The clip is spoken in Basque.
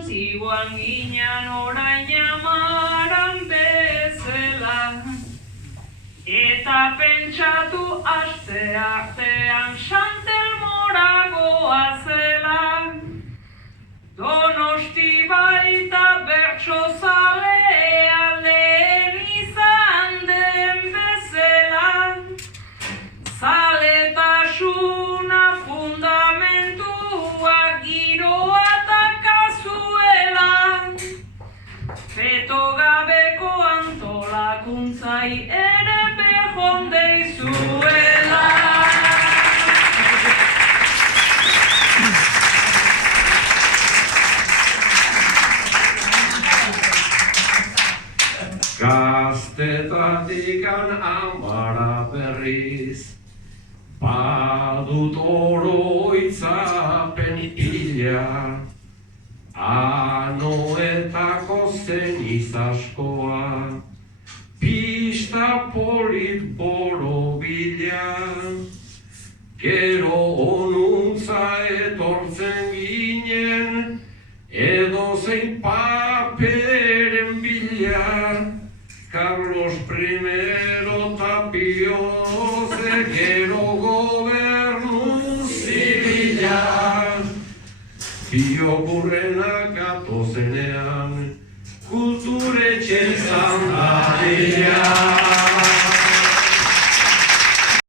Ziguan ginen orain amaran bezala. Eta pentsatu aste artean Santelmora goazela. Donosti baita bertsozalea lehen izan den bezala. Zaletasuna fundamentua giroa takazuela. Feto gabeko antolakuntzai ere bejon deizuela. Gaztetatikan amara berriz, badut oroitzapen pila, anoetako zeniz askoa, pista polit borobila, gero onuntza etortzen ginen, edozein paperen bila, Carlos I Tapioze gero gobernu zibila. Biokurrenak gatozenean, kulturetxen zandaria.